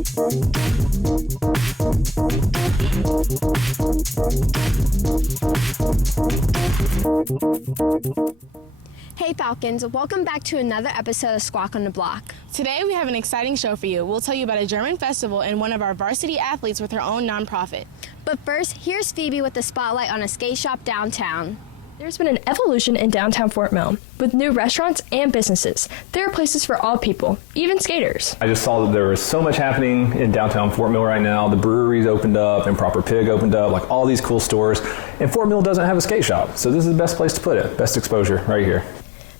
Hey Falcons, welcome back to another episode of Squawk on the Block. Today we have an exciting show for you. We'll tell you about a German festival and one of our varsity athletes with her own nonprofit. But first, here's Phoebe with the spotlight on a skate shop downtown. There's been an evolution in downtown Fort Mill. With new restaurants and businesses, there are places for all people, even skaters. I just saw that there was so much happening in downtown Fort Mill right now. The breweries opened up, Improper Pig opened up, like all these cool stores. And Fort Mill doesn't have a skate shop, so this is the best place to put it. Best exposure right here.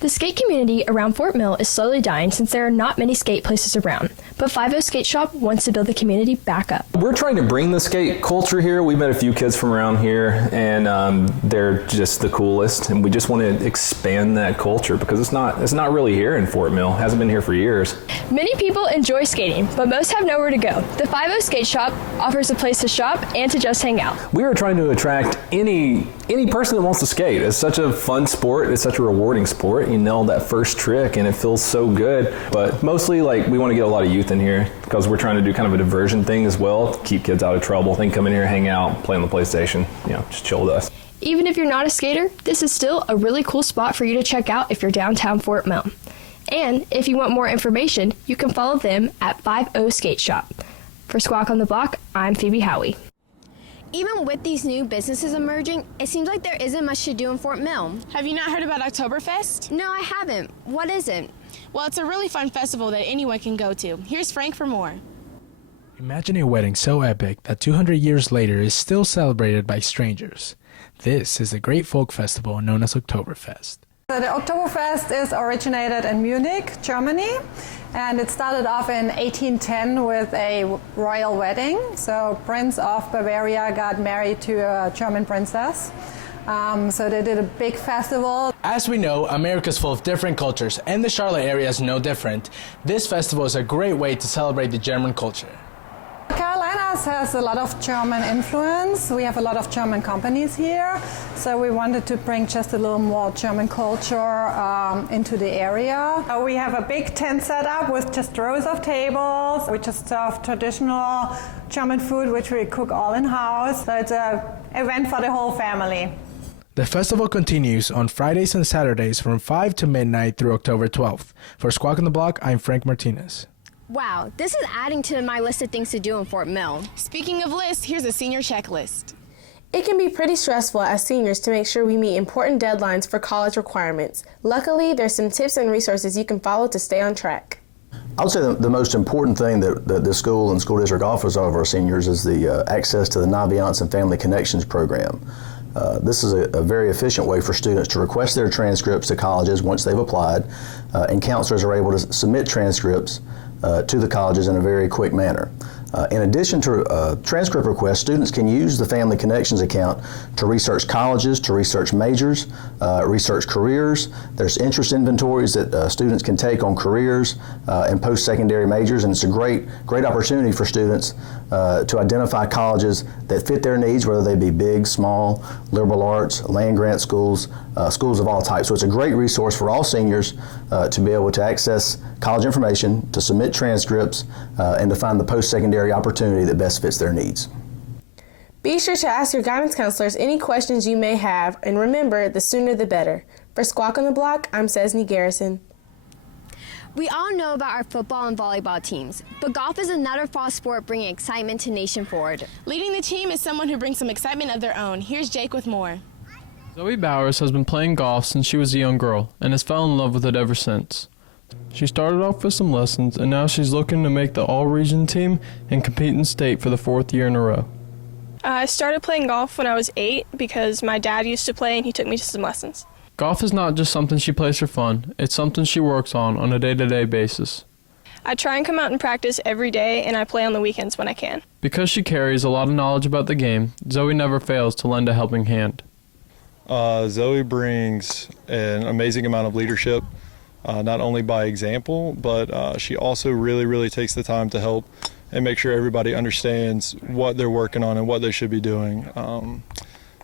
The skate community around Fort Mill is slowly dying since there are not many skate places around, but 50 Skate Shop wants to build the community back up. We're trying to bring the skate culture here. We've met a few kids from around here, and they're just the coolest, and we just want to expand that culture because it's not really here in Fort Mill. It hasn't been here for years. Many people enjoy skating, but most have nowhere to go. The 50 Skate Shop offers a place to shop and to just hang out. We are trying to attract any person that wants to skate. It's such a fun sport. It's such a rewarding sport. You nail that first trick and it feels so good. But mostly, like, we want to get a lot of youth in here because we're trying to do kind of a diversion thing as well to keep kids out of trouble. They can come in here, hang out, play on the PlayStation, just chill with us. Even if you're not a skater, this is still a really cool spot for you to check out if you're downtown Fort Mill. And if you want more information, you can follow them at 50 Skate Shop. For Squawk on the Block, I'm Phoebe Howie. Even with these new businesses emerging, it seems like there isn't much to do in Fort Mill. Have you not heard about Oktoberfest? No, I haven't. What is it? Well, it's a really fun festival that anyone can go to. Here's Frank for more. Imagine a wedding so epic that 200 years later is still celebrated by strangers. This is a great folk festival known as Oktoberfest. So the Oktoberfest is originated in Munich, Germany, and it started off in 1810 with a royal wedding. So Prince of Bavaria got married to a German princess. So they did a big festival. As we know, America's full of different cultures, and the Charlotte area is no different. This festival is a great way to celebrate the German culture. Carolinas has a lot of German influence. We have a lot of German companies here, so we wanted to bring just a little more German culture into the area. We have a big tent set up with just rows of tables. We just serve traditional German food, which we cook all in-house. So it's an event for the whole family. The festival continues on Fridays and Saturdays from 5 to midnight through October 12th. For Squawk on the Block, I'm Frank Martinez. Wow, this is adding to my list of things to do in Fort Mill. Speaking of lists, here's a senior checklist. It can be pretty stressful as seniors to make sure we meet important deadlines for college requirements. Luckily, there's some tips and resources you can follow to stay on track. I would say the most important thing that the school and school district offers of our seniors is the access to the Nonviolence and Family Connections program. This is a very efficient way for students to request their transcripts to colleges once they've applied, and counselors are able to submit transcripts to the colleges in a very quick manner. In addition to transcript requests, students can use the Family Connections account to research colleges, to research majors, research careers. There's interest inventories that students can take on careers and post-secondary majors, and it's a great opportunity for students to identify colleges that fit their needs, whether they be big, small, liberal arts, land-grant schools, schools of all types. So it's a great resource for all seniors to be able to access college information, to submit transcripts, and to find the post-secondary opportunity that best fits their needs. Be sure to ask your guidance counselors any questions you may have, and remember, the sooner the better. For Squawk on the Block, I'm Cesney Garrison. We all know about our football and volleyball teams, but golf is another fall sport bringing excitement to Nation Ford. Leading the team is someone who brings some excitement of their own. Here's Jake with more. Zoe Bowers has been playing golf since she was a young girl and has fell in love with it ever since. She started off with some lessons, and now she's looking to make the all-region team and compete in state for the 4th year in a row. I started playing golf when I was 8 because my dad used to play and he took me to some lessons. Golf is not just something she plays for fun, it's something she works on a day-to-day basis. I try and come out and practice every day, and I play on the weekends when I can. Because she carries a lot of knowledge about the game, Zoe never fails to lend a helping hand. Zoe brings an amazing amount of leadership, not only by example, but she also really takes the time to help and make sure everybody understands what they're working on and what they should be doing.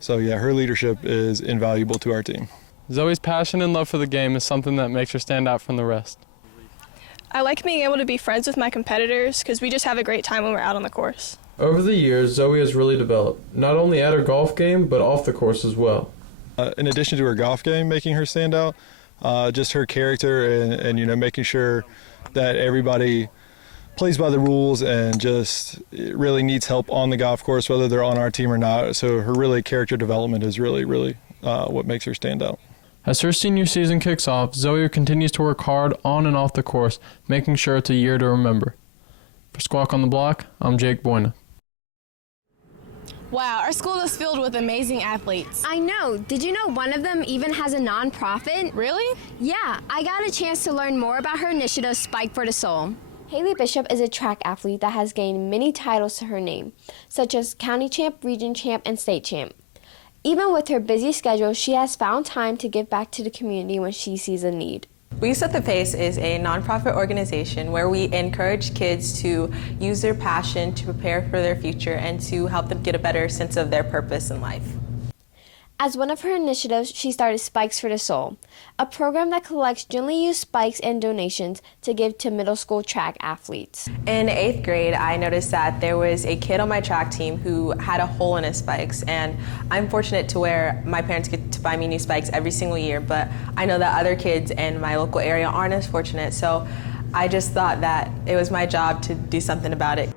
So yeah, her leadership is invaluable to our team. Zoe's passion and love for the game is something that makes her stand out from the rest. I like being able to be friends with my competitors because we just have a great time when we're out on the course. Over the years, Zoe has really developed, not only at her golf game, but off the course as well. In addition to her golf game making her stand out, just her character and making sure that everybody plays by the rules and just really needs help on the golf course, whether they're on our team or not. So her really character development is really what makes her stand out. As her senior season kicks off, Zoe continues to work hard on and off the course, making sure it's a year to remember. For Squawk on the Block, I'm Jake Boyna. Wow, our school is filled with amazing athletes. I know. Did you know one of them even has a nonprofit? Really? Yeah, I got a chance to learn more about her initiative, Spike for the Soul. Haley Bishop is a track athlete that has gained many titles to her name, such as county champ, region champ, and state champ. Even with her busy schedule, she has found time to give back to the community when she sees a need. We Set the Pace is a nonprofit organization where we encourage kids to use their passion to prepare for their future and to help them get a better sense of their purpose in life. As one of her initiatives, she started Spikes for the Soul, a program that collects gently used spikes and donations to give to middle school track athletes. In 8th grade, I noticed that there was a kid on my track team who had a hole in his spikes, and I'm fortunate to where my parents get to buy me new spikes every single year, but I know that other kids in my local area aren't as fortunate, so I just thought that it was my job to do something about it.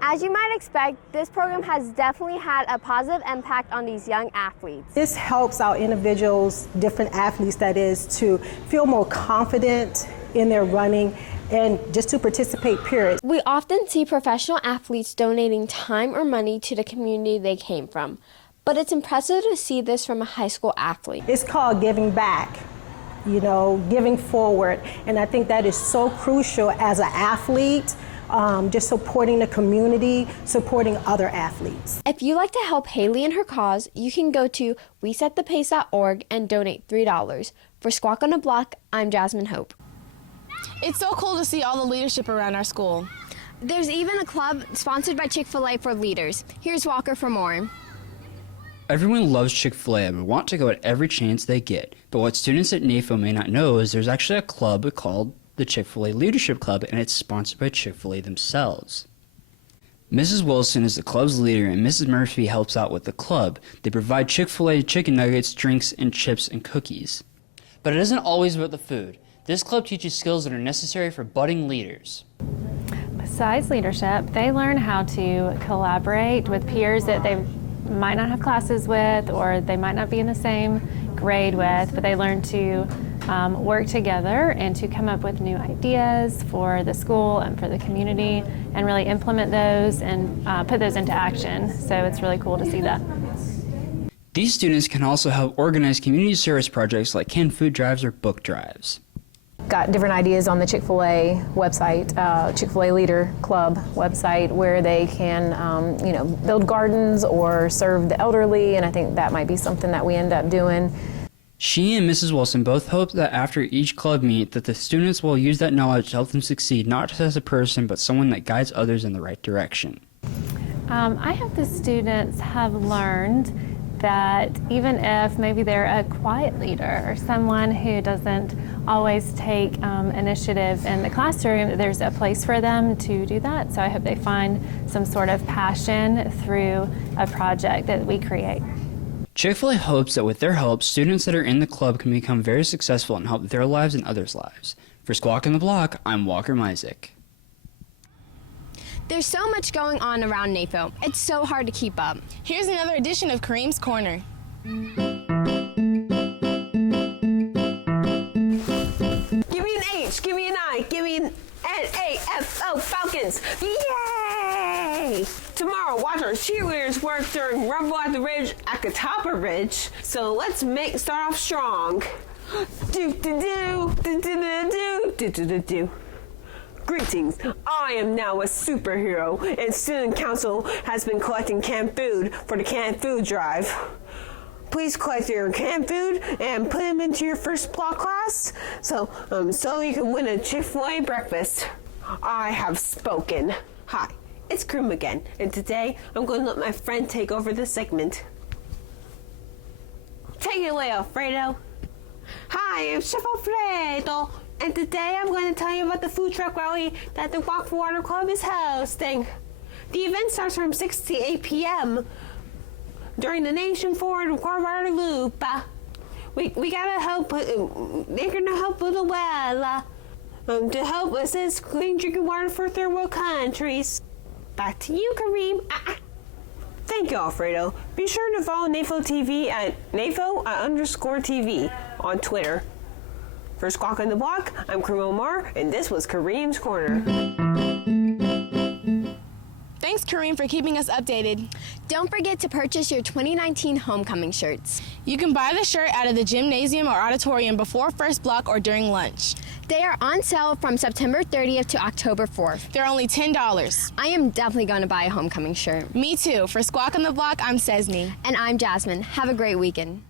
As you might expect, this program has definitely had a positive impact on these young athletes. This helps our individuals, different athletes that is, to feel more confident in their running and just to participate, period. We often see professional athletes donating time or money to the community they came from, but it's impressive to see this from a high school athlete. It's called giving back, giving forward, and I think that is so crucial as an athlete. Just supporting the community, supporting other athletes. If you'd like to help Haley and her cause, you can go to wesetthepace.org and donate $3. For Squawk on the Block, I'm Jasmine Hope. It's so cool to see all the leadership around our school. There's even a club sponsored by Chick-fil-A for leaders. Here's Walker for more. Everyone loves Chick-fil-A and want to go at every chance they get. But what students at NAFO may not know is there's actually a club called the Chick-fil-A Leadership Club, and it's sponsored by Chick-fil-A themselves. Mrs. Wilson is the club's leader, and Mrs. Murphy helps out with the club. They provide Chick-fil-A chicken nuggets, drinks, and chips and cookies. But it isn't always about the food. This club teaches skills that are necessary for budding leaders. Besides leadership, they learn how to collaborate with peers that they might not have classes with, or they might not be in the same grade with, but they learn to work together and to come up with new ideas for the school and for the community and really implement those and put those into action. So it's really cool to see that. These students can also help organize community service projects like canned food drives or book drives. Got different ideas on the Chick-fil-A website, Chick-fil-A Leader Club website, where they can, build gardens or serve the elderly, and I think that might be something that we end up doing. She and Mrs. Wilson both hope that after each club meet that the students will use that knowledge to help them succeed, not just as a person, but someone that guides others in the right direction. I hope the students have learned that even if maybe they're a quiet leader or someone who doesn't always take initiative in the classroom, there's a place for them to do that. So I hope they find some sort of passion through a project that we create. Chick-fil-A hopes that with their help, students that are in the club can become very successful and help their lives and others' lives. For Squawk on the Block, I'm Walker Mizek. There's so much going on around NAFO. It's so hard to keep up. Here's another edition of Kareem's Corner. Give me an H, give me an I, give me an N-A-F-O, Falcons. Yay! Tomorrow, watch our cheerleaders work during Rumble at the Ridge at Oktoberfest. So let's start off strong. Do-do-do, do-do-do-do, do-do-do-do. Greetings, I am now a superhero, and Student Council has been collecting canned food for the canned food drive. Please collect your canned food and put them into your first block class so you can win a Chick-fil-A breakfast. I have spoken. Hi, it's Kroom again, and today I'm going to let my friend take over the segment. Take it away, Alfredo. Hi, I'm Chef Alfredo. And today I'm going to tell you about the food truck rally that the Walk for Water Club is hosting. The event starts from 6 to 8 p.m. during the Nation Forward Water Loop. We gotta help, they're gonna help with the well to help assist clean drinking water for third world countries. Back to you, Kareem. Thank you, Alfredo. Be sure to follow NAFO TV at NAFO_TV on Twitter. For Squawk on the Block, I'm Kareem Omar, and this was Kareem's Corner. Thanks, Kareem, for keeping us updated. Don't forget to purchase your 2019 homecoming shirts. You can buy the shirt out of the gymnasium or auditorium before first block or during lunch. They are on sale from September 30th to October 4th. They're only $10. I am definitely going to buy a homecoming shirt. Me too. For Squawk on the Block, I'm Cesney. And I'm Jasmine. Have a great weekend.